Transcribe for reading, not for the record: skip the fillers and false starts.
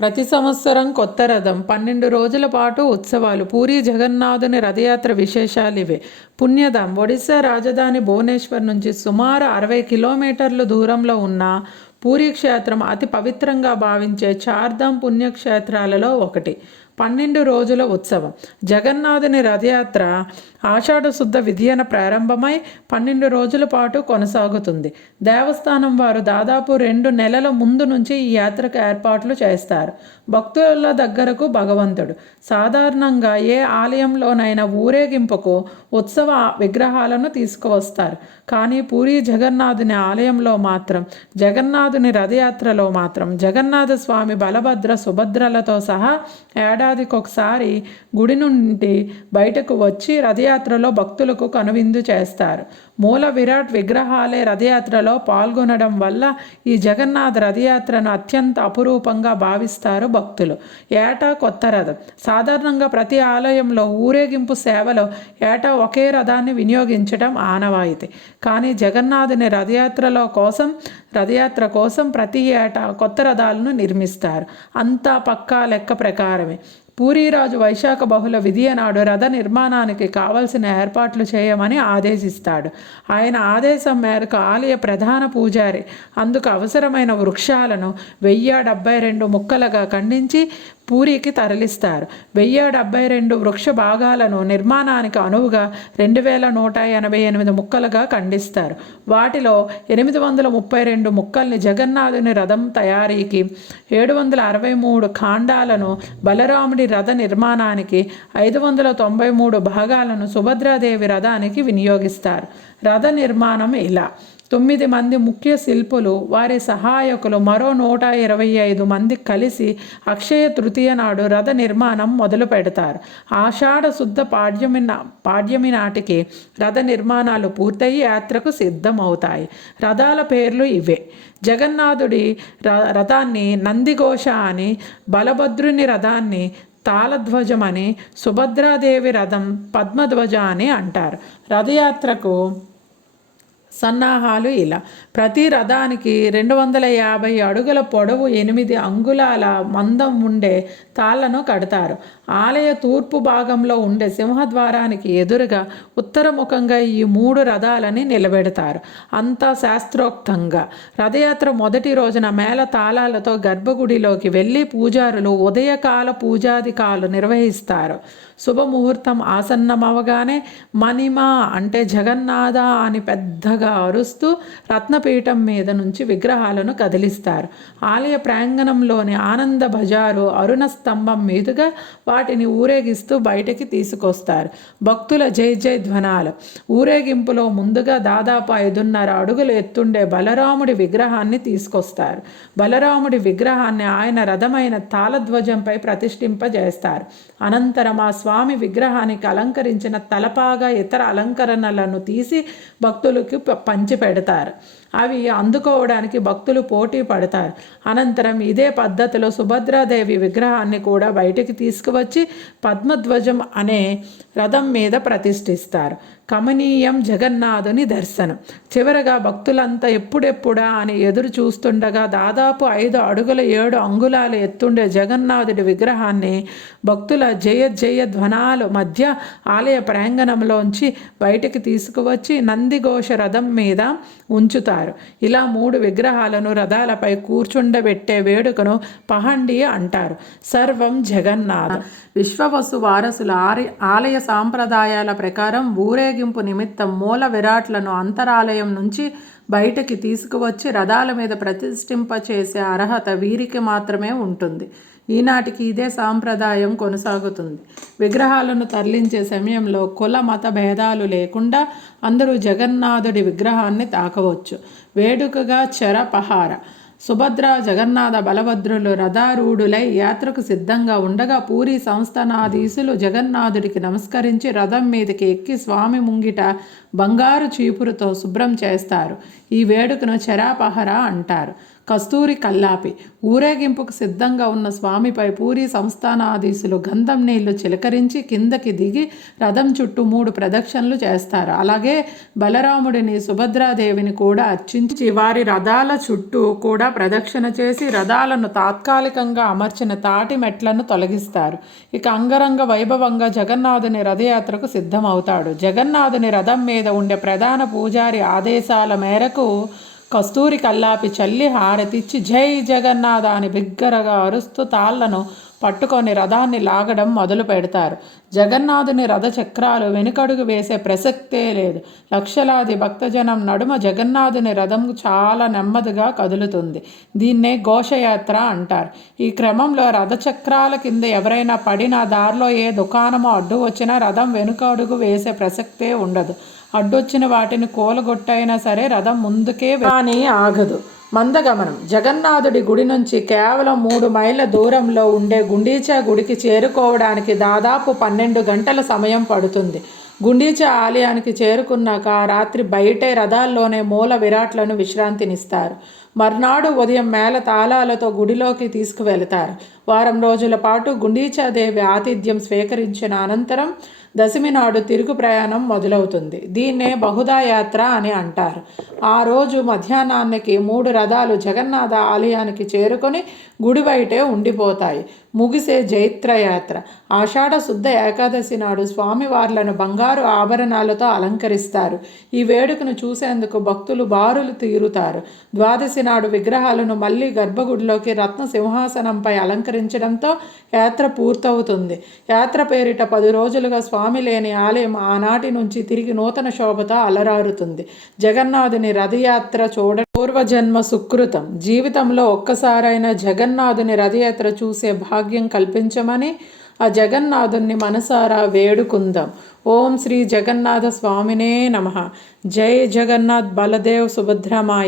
ప్రతి సంవత్సరం కొత్త రథం 12 రోజుల పాటు ఉత్సవాలు. పూరి జగన్నాథుని రథయాత్ర విశేషాలు ఇవే. పుణ్యధామ్ ఒడిశా రాజధాని భువనేశ్వర్ నుంచి సుమారు 60 కిలోమీటర్లు దూరంలో ఉన్న పూరి క్షేత్రం అతి పవిత్రంగా భావించే చార్ధామ్ పుణ్యక్షేత్రాలలో ఒకటి. 12 రోజుల ఉత్సవం. జగన్నాథుని రథయాత్ర ఆషాఢ శుద్ధ విధియన ప్రారంభమై 12 రోజుల పాటు కొనసాగుతుంది. దేవస్థానం వారు దాదాపు 2 నెలల ముందు నుంచి ఈ యాత్రకు ఏర్పాట్లు చేస్తారు. భక్తుల దగ్గరకు భగవంతుడు. సాధారణంగా ఏ ఆలయంలోనైనా ఊరేగింపుకు ఉత్సవ విగ్రహాలను తీసుకువస్తారు. కానీ పూరి జగన్నాథుని ఆలయంలో మాత్రం, జగన్నాథుని రథయాత్రలో మాత్రం జగన్నాథ స్వామి బలభద్ర సుభద్రలతో సహా ఏడాదికొకసారి గుడి నుండి బయటకు వచ్చి రథయాత్రలో భక్తులకు కనువిందు చేస్తారు. మూల విరాట్ విగ్రహాలే రథయాత్రలో పాల్గొనడం వల్ల ఈ జగన్నాథ రథయాత్రను అత్యంత అపురూపంగా భావిస్తారు భక్తులు. ఏటా కొత్త రథం. సాధారణంగా ప్రతి ఆలయంలో ఊరేగింపు సేవలో ఏటా ఒకే రథాన్ని వినియోగించడం ఆనవాయితీ. కానీ జగన్నాథుని రథయాత్ర కోసం ప్రతి ఏటా కొత్త రథాలను నిర్మిస్తారు. అంతా పక్కా లెక్క ప్రకారమే. పూరీరాజు వైశాఖ బహుళ విధియ నాడు రథ నిర్మాణానికి కావలసిన ఏర్పాట్లు చేయమని ఆదేశిస్తాడు. ఆయన ఆదేశం మేరకు ఆలయ ప్రధాన పూజారి అందుకు అవసరమైన వృక్షాలను 1072 ముక్కలుగా ఖండించి పూరికి తరలిస్తారు. 1072 వృక్ష భాగాలను నిర్మాణానికి అనువుగా 2188 ముక్కలుగా ఖండిస్తారు. వాటిలో 832 ముక్కల్ని జగన్నాథుని రథం తయారీకి, 763 ఖాండాలను బలరాముడి రథ నిర్మాణానికి, 593 భాగాలను సుభద్రాదేవి రథానికి వినియోగిస్తారు. రథ నిర్మాణం ఇలా: 9 మంది ముఖ్య శిల్పులు, వారి సహాయకులు, మరో 125 మంది కలిసి అక్షయ తృతీయ నాడు రథ నిర్మాణం మొదలు పెడతారు. ఆషాఢ శుద్ధ పాడ్యమి నాటికి రథ నిర్మాణాలు పూర్తయి యాత్రకు సిద్ధమవుతాయి. రథాల పేర్లు ఇవే: జగన్నాథుడి రథాన్ని నందిఘోష అని, బలభద్రుని రథాన్ని తాళధ్వజం అని, సుభద్రాదేవి రథం పద్మధ్వజ అని అంటారు. రథయాత్రకు సన్నాహాలు ఇలా: ప్రతి రథానికి 250 అడుగుల పొడవు, 8 అంగుళాల మందం ఉండే తాళ్లను కడతారు. ఆలయ తూర్పు భాగంలో ఉండే సింహద్వారానికి ఎదురుగా ఉత్తరముఖంగా ఈ 3 రథాలని నిలబెడతారు. అంతా శాస్త్రోక్తంగా. రథయాత్ర మొదటి రోజున మేళ తాళాలతో గర్భగుడిలోకి వెళ్ళి పూజారులు ఉదయకాల పూజాధికాలు నిర్వహిస్తారు. శుభముహూర్తం ఆసన్నమవగానే మణిమ అంటే జగన్నాథ అని పెద్దగా అరుస్తూ రత్నపీఠం మీద నుంచి విగ్రహాలను కదిలిస్తారు. ఆలయ ప్రాంగణంలోని ఆనంద బజారు అరుణ స్తంభం మీదుగా వాటిని ఊరేగిస్తూ బయటికి తీసుకొస్తారు. భక్తుల జై జై ధ్వనాలు. ఊరేగింపులో ముందుగా దాదాపు 5.5 అడుగులు ఎత్తుండే బలరాముడి విగ్రహాన్ని తీసుకొస్తారు. బలరాముడి విగ్రహాన్ని ఆయన రథమైన తాళధ్వజంపై ప్రతిష్ఠింపజేస్తారు. అనంతరం ఆ స్వామి విగ్రహానికి అలంకరించిన తలపాగా, ఇతర అలంకరణలను తీసి భక్తులకు పంచిపెడతారు. అవి అందుకోవడానికి భక్తులు పోటీ పడతారు. అనంతరం ఇదే పద్ధతిలో సుభద్రాదేవి విగ్రహాన్ని కూడా బయటికి తీసుకువచ్చి పద్మధ్వజం అనే రథం మీద ప్రతిష్ఠిస్తారు. కమనీయం జగన్నాథుని దర్శనం. చివరగా భక్తులంతా ఎప్పుడెప్పుడా అని ఎదురు చూస్తుండగా దాదాపు 5 అడుగుల 7 అంగుళాలు ఎత్తుండే జగన్నాథుడి విగ్రహాన్ని భక్తుల జయ జయ ధ్వనాల మధ్య ఆలయ ప్రాంగణంలోంచి బయటికి తీసుకువచ్చి నందిఘోష రథం మీద ఉంచుతారు. ఇలా 3 విగ్రహాలను రథాలపై కూర్చుండబెట్టే వేడుకను పహండి అంటారు. సర్వం జగన్నాథం. విశ్వవసు వారసుల ఆలయ సాంప్రదాయాల ప్రకారం ఊరేగింపు నిమిత్తం మూల విరాట్లను అంతరాలయం నుంచి బయటకి తీసుకువచ్చి రథాల మీద ప్రతిష్ఠింపచేసే అర్హత వీరికి మాత్రమే ఉంటుంది. ఈనాటికి ఇదే సాంప్రదాయం కొనసాగుతుంది. విగ్రహాలను తరలించే సమయంలో కుల మత భేదాలు లేకుండా అందరూ జగన్నాథుడి విగ్రహాన్ని తాకవచ్చు. వేడుకగా చెరపహార. సుభద్ర, జగన్నాథ, బలభద్రులు రథారూఢులై యాత్రకు సిద్ధంగా ఉండగా పూరి సంస్థానాధీశులు జగన్నాథుడికి నమస్కరించి రథం మీదకి ఎక్కి స్వామి ముంగిట బంగారు చీపురుతో శుభ్రం చేస్తారు. ఈ వేడుకను చెరాపహర అంటారు. కస్తూరి కల్లాపి. ఊరేగింపుకు సిద్ధంగా ఉన్న స్వామిపై పూరి సంస్థానాధీశులు గంధం నీళ్లు చిలకరించి కిందకి దిగి రథం చుట్టూ 3 ప్రదక్షిణలు చేస్తారు. అలాగే బలరాముడిని సుభద్రాదేవిని కూడా అర్చించి వారి రథాల చుట్టూ కూడా ప్రదక్షిణ చేసి రథాలను తాత్కాలికంగా అమర్చిన తాటి మెట్లను తొలగిస్తారు. ఇక అంగరంగ వైభవంగా జగన్నాథుని రథయాత్రకు సిద్ధమవుతాడు. జగన్నాథుని రథం మీద ఉండే ప్రధాన పూజారి ఆదేశాల మేరకు కస్తూరి కల్లాపి చల్లి హారతిచ్చి జై జగన్నాథ అని బిగ్గరగా అరుస్తూ తాళ్లను పట్టుకొని రథాన్ని లాగడం మొదలు పెడతారు. జగన్నాథుని రథ చక్రాలు వెనుకడుగు వేసే ప్రసక్తే లేదు. లక్షలాది భక్తజనం నడుమ జగన్నాథుని రథం చాలా నెమ్మదిగా కదులుతుంది. దీన్నే ఘోషయాత్ర అంటారు. ఈ క్రమంలో రథచక్రాల కింద ఎవరైనా పడినా, దారిలో ఏ దుకాణమో అడ్డు వచ్చినా రథం వెనుకడుగు వేసే ప్రసక్తే ఉండదు. అడ్డొచ్చిన వాటిని కూలగొట్టైనా సరే రథం ముందుకే కానీ ఆగదు. మందగమనం. జగన్నాథుడి గుడి నుంచి కేవలం 3 మైళ్ళ దూరంలో ఉండే గుండీచా గుడికి చేరుకోవడానికి దాదాపు 12 గంటల సమయం పడుతుంది. గుండీచా ఆలయానికి చేరుకున్నాక ఆ రాత్రి బయటే రథాల్లోనే మూల విరాట్లను విశ్రాంతినిస్తారు. మర్నాడు ఉదయం మేళ తాళాలతో గుడిలోకి తీసుకువెళతారు. వారం రోజుల పాటు గుండీచాదేవి ఆతిథ్యం స్వీకరించిన అనంతరం దశమి నాడు తిరుగు ప్రయాణం మొదలవుతుంది. దీన్నే బహుదాయాత్ర అని అంటారు. ఆ రోజు మధ్యాహ్నానికి 3 రథాలు జగన్నాథ ఆలయానికి చేరుకొని గుడి బయటే ఉండిపోతాయి. ముగిసే జైత్రయాత్ర. ఆషాఢ శుద్ధ ఏకాదశి నాడు స్వామివార్లను బంగారు ఆభరణాలతో అలంకరిస్తారు. ఈ వేడుకను చూసేందుకు భక్తులు బారులు తీరుతారు. ద్వాదశి నాడు విగ్రహాలను మళ్ళీ గర్భగుడిలోకి రత్న సింహాసనంపై అలంకరించడంతో యాత్ర పూర్తవుతుంది. యాత్ర పేరిట 10 రోజులుగా స్వామి లేని ఆలయం ఆనాటి నుంచి తిరిగి నూతన శోభతో అలరారుతుంది. జగన్నాథుని రథయాత్ర పూర్వజన్మ సుకృతం. జీవితంలో ఒక్కసారైనా జగన్నాథుని రథయాత్ర చూసే భాగ్యం కల్పించమని ఆ జగన్నాథుని మనసారా వేడుకుందాం. ఓం శ్రీ జగన్నాథ స్వామినే నమః. జై జగన్నాథ్ బలదేవ్ సుభద్రమాయి.